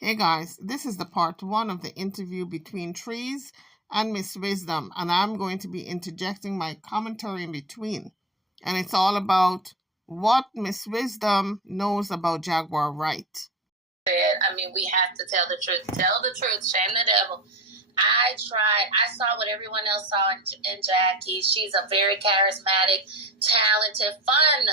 Hey guys, this is the part one of the interview between Trees and Ms Wizdom, and I'm going to be interjecting my commentary in between. And it's all about what Ms Wizdom knows about Jaguar right. I mean, we have to tell the truth. Tell the truth. Shame the devil. I tried. I saw what everyone else saw in Jackie. She's a very charismatic, talented, fun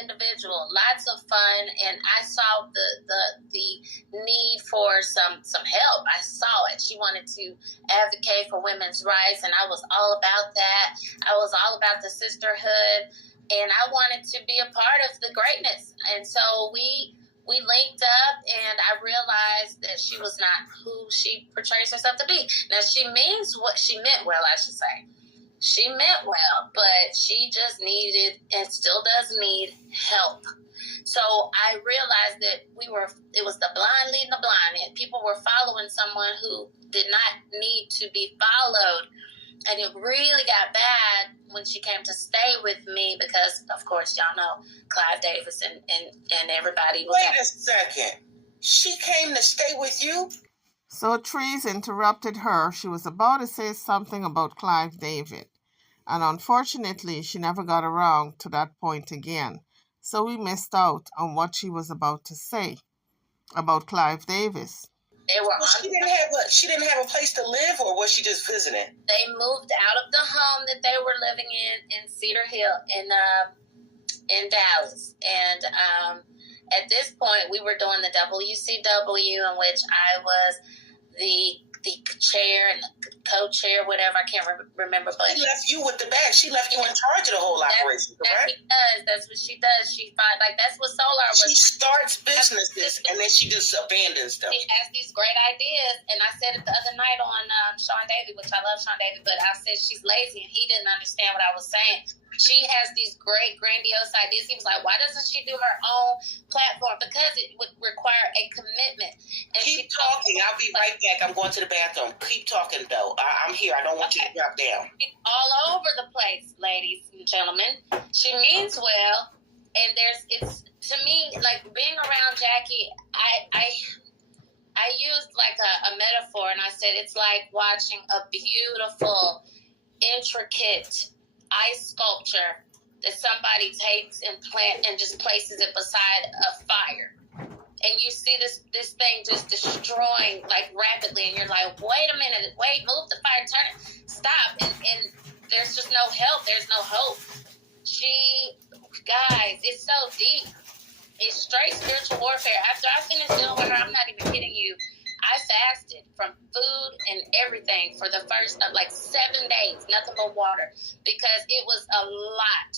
individual. Lots of fun, and I saw the need for some help. I saw it. She wanted to advocate for women's rights, and I was all about that. I was all about the sisterhood, and I wanted to be a part of the greatness. And so we linked up, and I realized that she was not who she portrays herself to be. Now, she means what she meant well, I should say. She meant well, but she just needed and still does need help. So I realized that it was the blind leading the blind, and people were following someone who did not need to be followed. And it really got bad when she came to stay with me because, of course, y'all know Clive Davis and everybody was. Wait a second. She came to stay with you? So Trees interrupted her. She was about to say something about Clive David. And unfortunately, she never got around to that point again. So we missed out on what she was about to say about Clive Davis. She didn't have a place to live, or was she just visiting? They moved out of the home that they were living in Cedar Hill in Dallas. And at this point, we were doing the WCW, in which I was the chair and the co-chair, whatever. I can't remember. But she left you with the bag. She left you in charge of the whole operation, correct? That's what she does. She finds, like, that's what Solar was. She starts businesses and then she just abandons them. She has these great ideas, and I said it the other night on Sean Davey, which I love Sean Davey, but I said she's lazy, and he didn't understand what I was saying. She has these great, grandiose ideas. He was like, why doesn't she do her own platform? Because it would require a commitment. And keep talking. I'll be right back. I'm going to the bathroom. Keep talking, though. I'm here. I don't want you to drop down. All over the place, ladies and gentlemen. She means well, and it's to me, like, being around Jackie, I used like a metaphor, and I said it's like watching a beautiful, intricate ice sculpture that somebody takes and just places it beside a fire, and you see this thing just destroying like rapidly, and you're like, wait a minute, move the fire, turn it, stop, and there's just no help, there's no hope. Guys, it's so deep. It's straight spiritual warfare. After I finished dealing with her, I'm not even kidding you, I fasted from food and everything for the first like 7 days, nothing but water, because it was a lot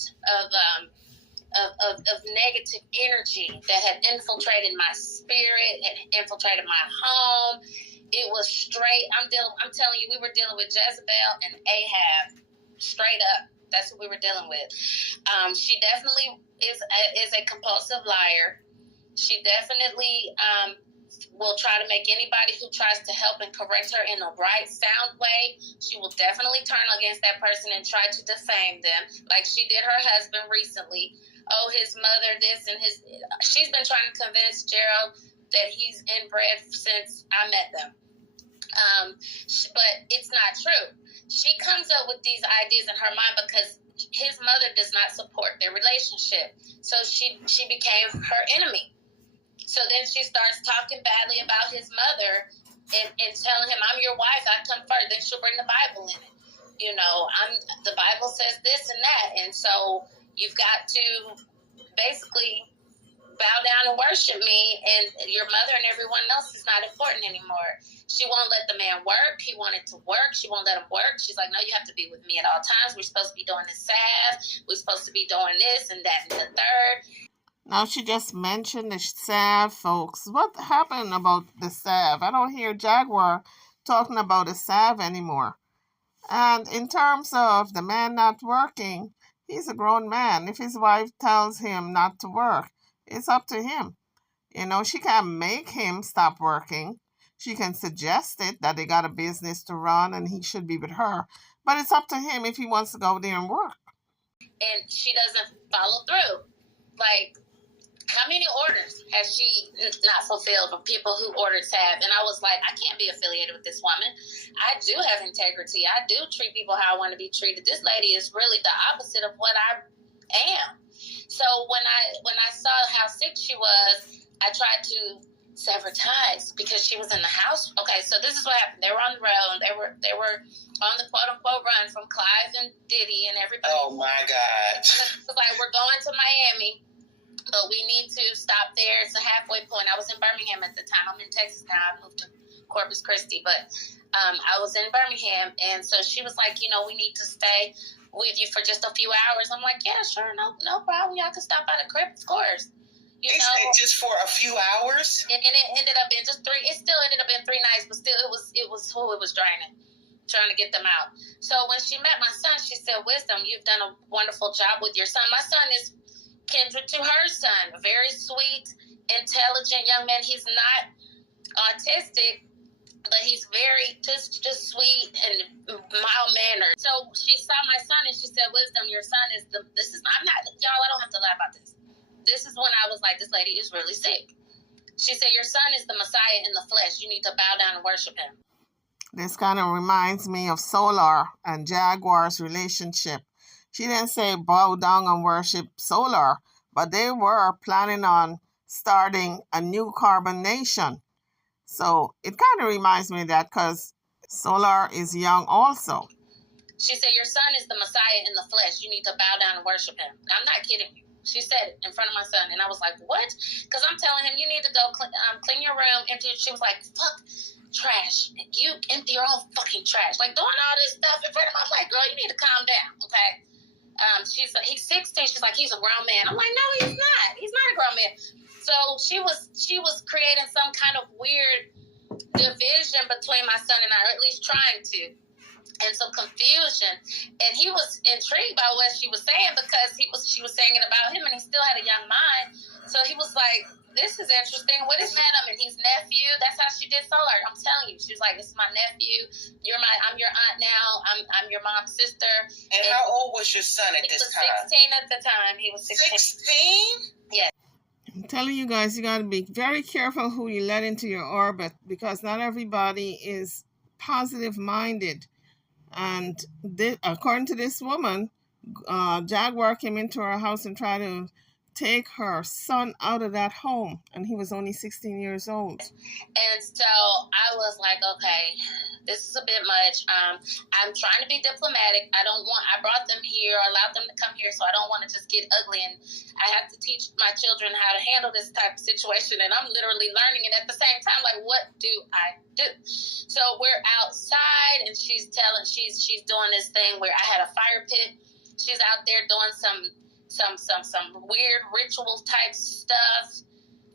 of negative energy that had infiltrated my spirit, had infiltrated my home. It was straight. I'm telling you, we were dealing with Jezebel and Ahab, straight up. That's what we were dealing with. She definitely is a compulsive liar. She definitely will try to make anybody who tries to help and correct her in a right, sound way, she will definitely turn against that person and try to defame them, like she did her husband recently. Oh, his mother, this and his. She's been trying to convince Gerald that he's inbred since I met them. But it's not true. She comes up with these ideas in her mind because his mother does not support their relationship. So she became her enemy. So then she starts talking badly about his mother and telling him, I'm your wife, I come first. Then she'll bring the Bible in it. You know, the Bible says this and that. And so you've got to basically bow down and worship me, and your mother and everyone else is not important anymore. She won't let the man work. He wanted to work. She won't let him work. She's like, no, you have to be with me at all times. We're supposed to be doing this salve. We're supposed to be doing this and that and the third. Now she just mentioned the salve, folks. What happened about the salve? I don't hear Jaguar talking about the salve anymore. And in terms of the man not working, he's a grown man. If his wife tells him not to work, it's up to him. You know, she can't make him stop working. She can suggest it, that they got a business to run and he should be with her. But it's up to him if he wants to go there and work. And she doesn't follow through. Like, how many orders has she not fulfilled for people who ordered salve? And I was like, I can't be affiliated with this woman. I do have integrity. I do treat people how I want to be treated. This lady is really the opposite of what I am. So when I saw how sick she was, I tried to sever ties because she was in the house. Okay, so this is what happened. They were on the road. They were on the quote unquote run from Clive and Diddy and everybody. Oh my God. It was like, we're going to Miami, but we need to stop there. It's a halfway point. I was in Birmingham at the time. I'm in Texas now. I moved to Corpus Christi, but I was in Birmingham, and so she was like, we need to stay with you for just a few hours. I'm like, yeah, sure, no problem. Y'all can stop by the crib, of course. They said just for a few hours, and it ended up being just 3. It still ended up being 3 nights, but still, it was draining, trying to get them out. So when she met my son, she said, "Wizdom, you've done a wonderful job with your son." My son is kindred to her son, a very sweet, intelligent young man. He's not autistic, but he's very just sweet and mild mannered. So she saw my son and she said, "Wizdom, your son is I'm not, y'all, I don't have to lie about this. This is when I was like, this lady is really sick." She said, "Your son is the Messiah in the flesh. You need to bow down and worship him." This kind of reminds me of Solar and Jaguar's relationship. She didn't say bow down and worship Solar, but they were planning on starting a new carbon nation. So it kind of reminds me of that because Solar is young also. She said, "Your son is the Messiah in the flesh. You need to bow down and worship him." I'm not kidding you. She said it in front of my son, and I was like, "What?" Because I'm telling him, "You need to go clean your room." Empty. She was like, "Fuck trash. You empty your own fucking trash." Like doing all this stuff in front of him. I'm like, "Girl, you need to calm down, okay?" She's like, "He's 16." She's like, "He's a grown man." I'm like, "No, he's not. He's not a grown man." So she was creating some kind of weird division between my son and I, or at least trying to. And some confusion, and he was intrigued by what she was saying because she was saying it about him, and he still had a young mind. So he was like, "This is interesting. What is Madam?" And he's nephew. That's how she did Solar. I'm telling you, she was like, "This is my nephew. I'm your aunt now. I'm your mom's sister." And how old was your son at this time? He was 16 at the time. He was 16. 16? Yes. I'm telling you guys, you got to be very careful who you let into your orbit because not everybody is positive minded. And according to this woman, Jaguar came into her house and tried to take her son out of that home, and he was only 16 years old. And so I was like, okay, this is a bit much. I'm trying to be diplomatic. I brought them here, allowed them to come here, so I don't want to just get ugly. And I have to teach my children how to handle this type of situation. And I'm literally learning it at the same time. Like, what do I do? So we're outside, and she's doing this thing where I had a fire pit. She's out there doing some weird ritual type stuff.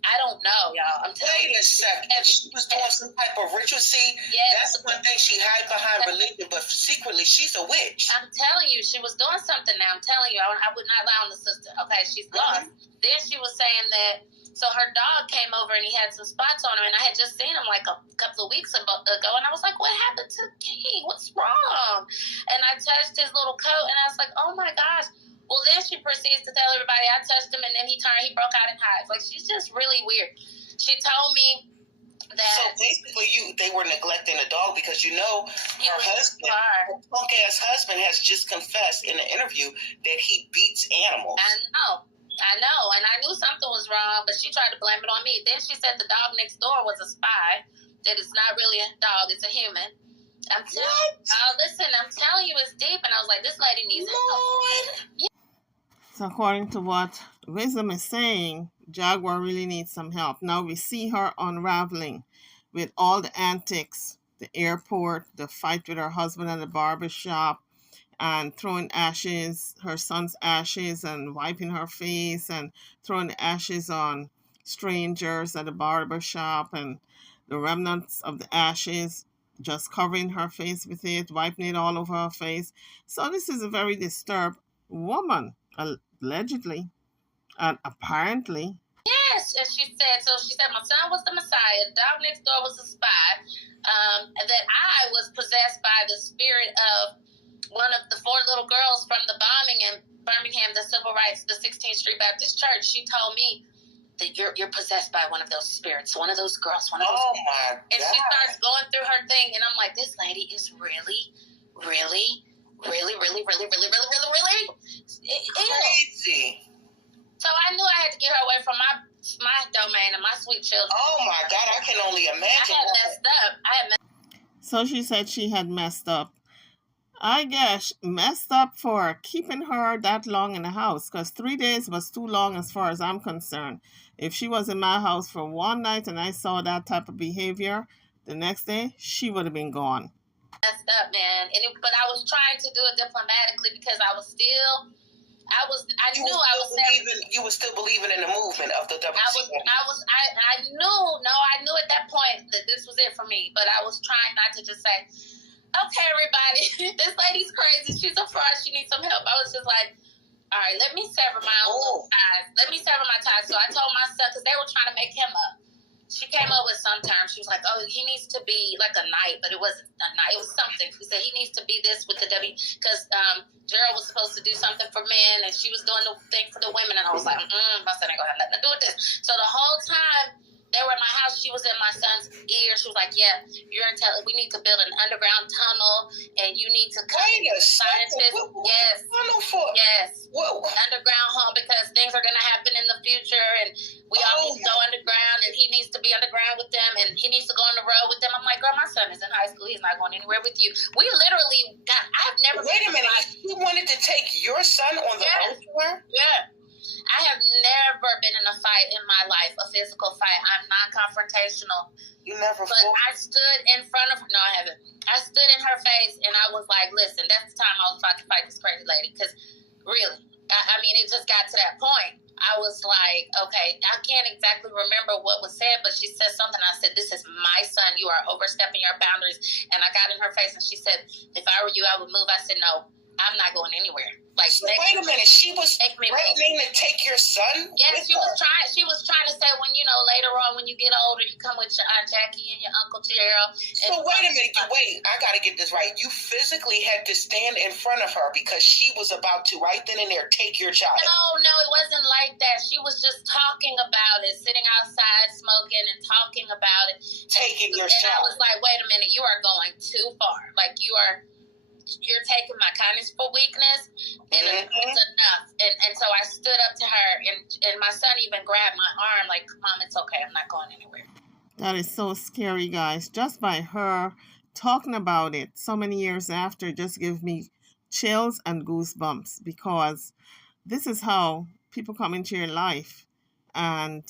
I don't know, y'all. I'm telling you. Wait a second. She was doing some type of ritual. See, yes. That's one thing she hid behind religion, but secretly she's a witch. I'm telling you, she was doing something now. I'm telling you, I would not lie on the sister. Okay, she's lost. Then she was saying that, so her dog came over and he had some spots on him, and I had just seen him like a couple of weeks ago, and I was like, what happened to King? What's wrong? And I touched his little coat, and I was like, oh my gosh. Well, then she proceeds to tell everybody I touched him, and then he broke out in hives. Like, she's just really weird. She told me that. So basically, they were neglecting the dog because her husband, her punk-ass husband, has just confessed in an interview that he beats animals. I know, and I knew something was wrong, but she tried to blame it on me. Then she said the dog next door was a spy, that it's not really a dog, it's a human. I'm telling you, it's deep, and I was like, this lady needs help. Yeah. So according to what Wizdom is saying, Jaguar really needs some help. Now we see her unraveling with all the antics, the airport, the fight with her husband at the barber shop, and throwing her son's ashes, and wiping her face, and throwing the ashes on strangers at the barber shop, and the remnants of the ashes, just covering her face with it, wiping it all over her face. So this is a very disturbed woman, allegedly, and apparently. Yes, and she said my son was the Messiah, the dog next door was a spy, and that I was possessed by the spirit of one of the 4 little girls from the bombing in Birmingham, the Civil Rights, the 16th Street Baptist Church. She told me that you're possessed by one of those spirits, one of those girls, one of those. Oh my God. And she starts going through her thing, and I'm like, this lady is really, really, really, really, really, really, really, really, really crazy. So I knew I had to get her away from my domain and my sweet children. Oh my God, I can only imagine. I had messed up. So she said she had messed up. I guess messed up for keeping her that long in the house, because 3 days was too long as far as I'm concerned. If she was in my house for one night and I saw that type of behavior, the next day she would have been gone. Messed up, man. But I was trying to do it diplomatically because I You were still believing in the movement of the WCW. I knew at that point that this was it for me, but I was trying not to just say, okay, everybody, this lady's crazy. She's a fraud. She needs some help. I was just like, all right, let me sever my own ties. Let me sever my ties. So I told my son, because they were trying to make him up. She came up with some term. She was like, oh, he needs to be like a knight, but it wasn't a knight. It was something. She said he needs to be this with the W, because Gerald was supposed to do something for men, and she was doing the thing for the women. And I was like, my son ain't going to have nothing to do with this. So the whole time they were in my house, she was in my son's ear. She was like, yeah, we need to build an underground tunnel, and you need to come scientists. Yes. Yes. Whoa. Underground home, because things are going to happen in the future, and we all need to go underground, and he needs to be underground with them, and he needs to go on the road with them. I'm like, girl, my son is in high school. He's not going anywhere with you. We literally I've never. Wait a minute. You wanted to take your son on the road tour? Yeah. I have never been in a fight in my life, a physical fight. I'm non-confrontational. You never But I stood in front of her. No, I haven't. I stood in her face, and I was like, listen, that's the time I was about to fight this crazy lady. Because, really, I mean, it just got to that point. I was like, okay, I can't exactly remember what was said, but she said something. I said, this is my son. You are overstepping your boundaries. And I got in her face, and she said, if I were you, I would move. I said, no, I'm not going anywhere. Like, so wait a minute, she was threatening to take your son? Yes, she was trying to say, when, later on, when you get older, you come with your Aunt Jackie and your Uncle Gerald. So wait a minute, I got to get this right. You physically had to stand in front of her because she was about to, right then and there, take your child. No, it wasn't like that. She was just talking about it, sitting outside smoking and talking about it. Taking your child. And I was like, wait a minute, you are going too far. Like, you're taking my kindness for weakness, and it's enough. And so I stood up to her, and my son even grabbed my arm, like, Mom, it's okay, I'm not going anywhere. That is so scary, guys. Just by her talking about it so many years after just gives me chills and goosebumps, because this is how people come into your life and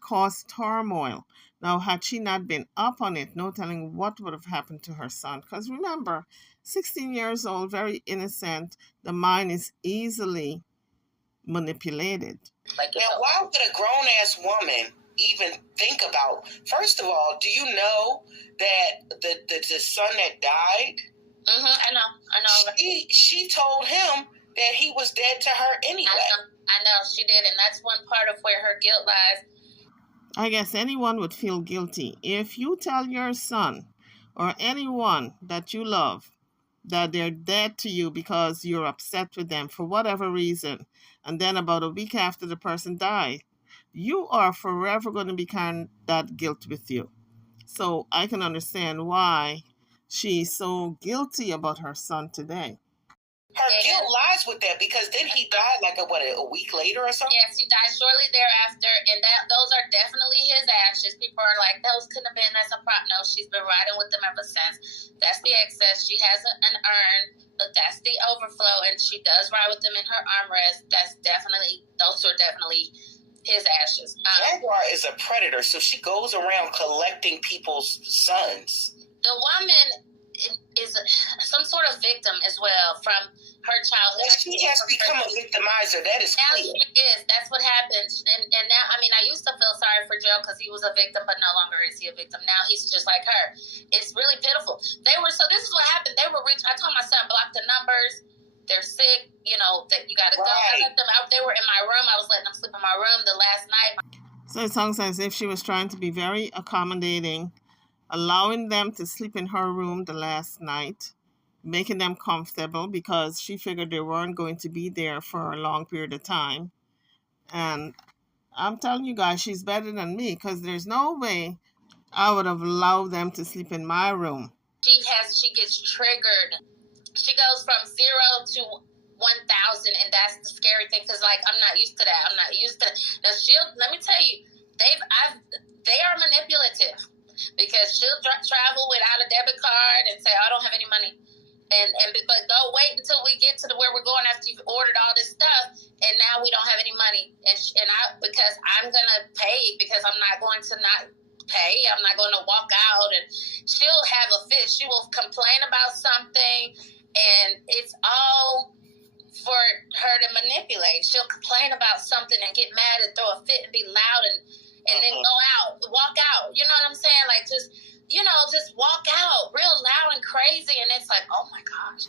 cause turmoil. Now, had she not been up on it, no telling what would have happened to her son. Because remember, 16 years old, very innocent, the mind is easily manipulated. Now, why would a grown-ass woman even think about, first of all, do you know that the son that died? I know. She told him that he was dead to her anyway. I know, she did, and that's one part of where her guilt lies. I guess anyone would feel guilty. If you tell your son or anyone that you love that they're dead to you because you're upset with them for whatever reason, and then about a week after the person died, you are forever going to be carrying that guilt with you. So I can understand why she's so guilty about her son today. Her guilt lies with that, because then he died like a week later or something? Yes, he died shortly thereafter, and those are definitely his ashes. People are like, those couldn't have been, that's a prop. No, she's been riding with them ever since. That's the excess. She has an urn, but that's the overflow, and she does ride with them in her armrest. Those are definitely his ashes. Jaguar is a predator, so she goes around collecting people's sons. The woman is some sort of victim as well from her childhood. She has become a victimizer. That is clear. Now she is. That's what happens. And now, I mean, I used to feel sorry for Joe because he was a victim, but no longer is he a victim. Now he's just like her. It's really pitiful. So this is what happened. I told my son, block the numbers. They're sick. That you got to go. I let them out. They were in my room. I was letting them sleep in my room the last night. So it sounds as if she was trying to be very accommodating, allowing them to sleep in her room the last night, making them comfortable because she figured they weren't going to be there for a long period of time. And I'm telling you guys, she's better than me because there's no way I would have allowed them to sleep in my room. She gets triggered. She goes from 0 to 1,000, and that's the scary thing because, like, I'm not used to that. I'm not used to that. Now, let me tell you, they are manipulative because she'll travel without a debit card and say, oh, I don't have any money. But go wait until we get to where we're going after you've ordered all this stuff, and now we don't have any money. Because I'm gonna pay because I'm not going to not pay. I'm not going to walk out, and she'll have a fit. She will complain about something, and it's all for her to manipulate. She'll complain about something and get mad and throw a fit and be loud and then go out, walk out. You know what I'm saying? Like just walk out real loud and crazy, and it's like, oh my gosh.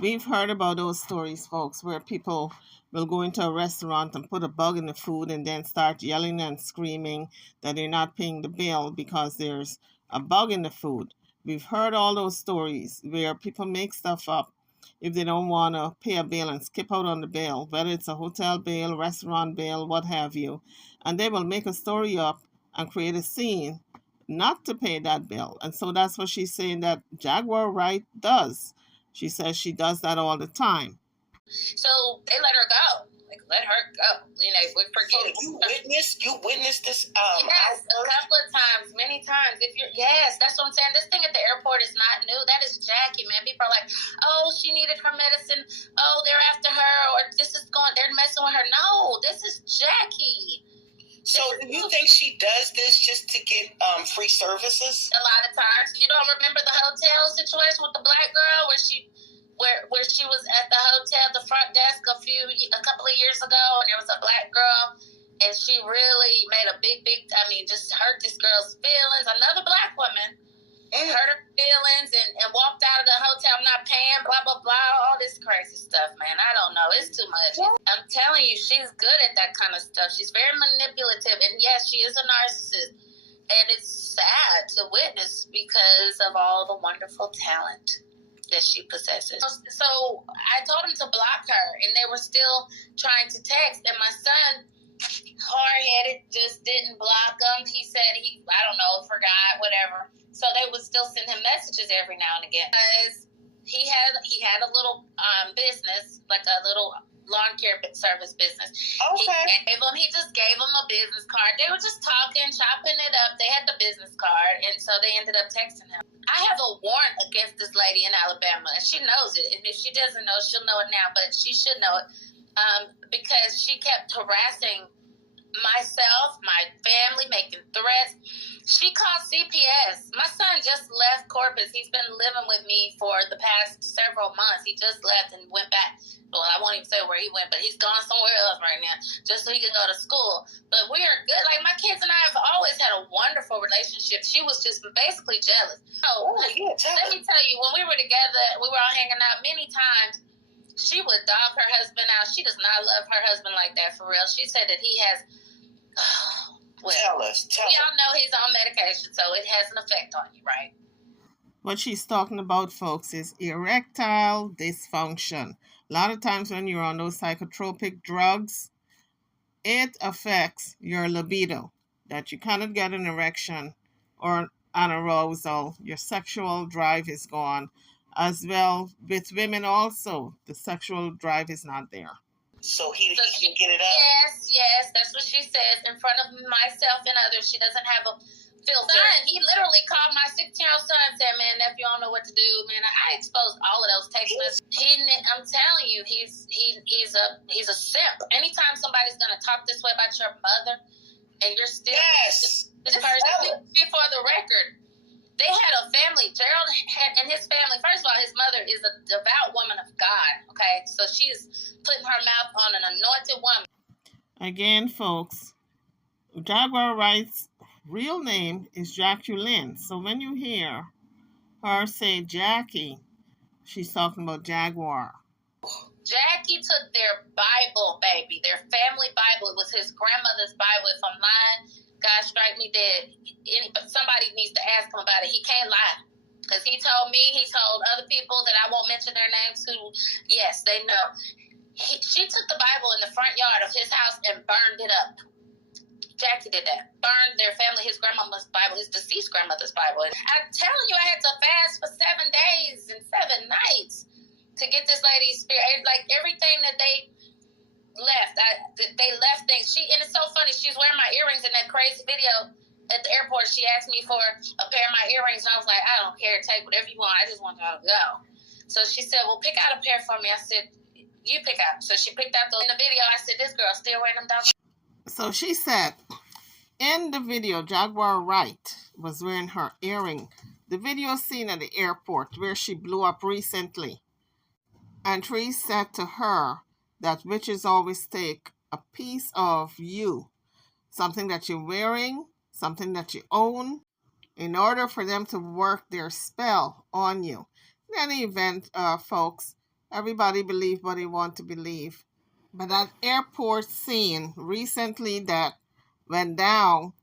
We've heard about those stories, folks, where people will go into a restaurant and put a bug in the food and then start yelling and screaming that they're not paying the bill because there's a bug in the food. We've heard all those stories where people make stuff up if they don't want to pay a bill and skip out on the bill, whether it's a hotel bill, restaurant bill, what have you. And they will make a story up and create a scene not to pay that bill. And so that's what she's saying that Jaguar Wright does. She says she does that all the time. So they let her go. Like, let her go. You know, we forget. So you witnessed this? Yes, a couple of times, many times. Yes, that's what I'm saying. This thing at the airport is not new. That is Jackie, man. People are like, oh, she needed her medicine. Oh, they're after her, or they're messing with her. No, this is Jackie. So do you think she does this just to get free services? A lot of times. You don't remember the hotel situation with the black girl where she was at the hotel, the front desk a couple of years ago, and there was a black girl, and she really made a big, just hurt this girl's feelings. Another black woman hurt her feelings and walked out of the hotel. I'm not paying, blah, blah, blah, all this crazy stuff, man. I don't know. It's too much. I'm telling you, she's good at that kind of stuff. She's very manipulative, and yes, she is a narcissist. And it's sad to witness because of all the wonderful talent that she possesses. So I told him to block her, and they were still trying to text, and my son, hard-headed, just didn't block them. He said I don't know, forgot, whatever. So they would still send him messages every now and again. Because he had a little business, like a little lawn care service business. Okay. He just gave him a business card. They were just talking, chopping it up. They had the business card, and so they ended up texting him. I have a warrant against this lady in Alabama, and she knows it. And if she doesn't know, she'll know it now, but she should know it because she kept harassing myself, my family, making threats. She called CPS. My son just left Corpus. He's been living with me for the past several months. He just left and went back. Well, I won't even say where he went, but he's gone somewhere else right now just so he can go to school. But we are good. Like, my kids and I have always had a wonderful relationship. She was just basically jealous. So, let me tell you, when we were together, we were all hanging out many times. She would dog her husband out. She does not love her husband like that, for real. She said that he has... Tell us. We all know he's on medication, so it has an effect on you, right? What she's talking about, folks, is erectile dysfunction. A lot of times when you're on those psychotropic drugs, it affects your libido, that you cannot get an erection or an arousal. Your sexual drive is gone. As well, with women also, the sexual drive is not there. So he can get it up? Yes, that's what she says in front of myself and others. She doesn't have a filter. He literally called my 16-year-old son and said, man, nephew, I don't know what to do. Man, I exposed all of those text messages. I'm telling you, he's a simp. Anytime somebody's going to talk this way about your mother and you're still this person, before the record, they had a family. Gerald and his family, first of all, his mother is a devout woman of God, okay? So she is putting her mouth on an anointed woman. Again, folks, Jaguar Wright's real name is Jacqueline. So when you hear her say Jackie, she's talking about Jaguar. Jackie took their Bible, baby, their family Bible. It was his grandmother's Bible. If I'm lying, God strike me dead. Somebody needs to ask him about it. He can't lie. Because he told me, he told other people that I won't mention their names who, yes, they know. She took the Bible in the front yard of his house and burned it up. Jackie did that. Burned their family, his grandmother's Bible, his deceased grandmother's Bible. I'm telling you, I had to fast for 7 days and 7 nights to get this lady's spirit. Like everything that they left, they left things. And it's so funny. She was wearing my earrings in that crazy video at the airport. She asked me for a pair of my earrings, and I was like, I don't care. Take whatever you want. I just want y'all to go. So she said, well, pick out a pair for me. I said, you pick out. So she picked out those. In the video, I said, this girl still wearing them down. So she said, in the video, Jaguar Wright was wearing her earring. The video seen at the airport where she blew up recently. And Tree said to her that witches always take a piece of you, something that you're wearing, something that you own, in order for them to work their spell on you. In any event, folks, everybody believe what they want to believe. But that airport scene recently that went down,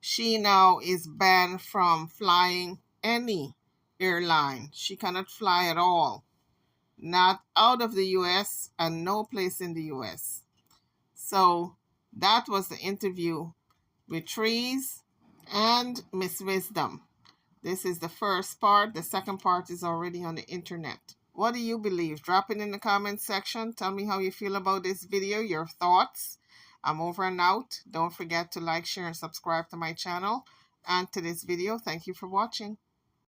she now is banned from flying any airline. She cannot fly at all. Not out of the U.S. and no place in the U.S. So that was the interview with Trees and Ms Wizdom. This is the first part. The second part is already on the internet. What do you believe? Drop it in the comment section. Tell me how you feel about this video, your thoughts. I'm over and out. Don't forget to like, share, and subscribe to my channel and to this video. Thank you for watching.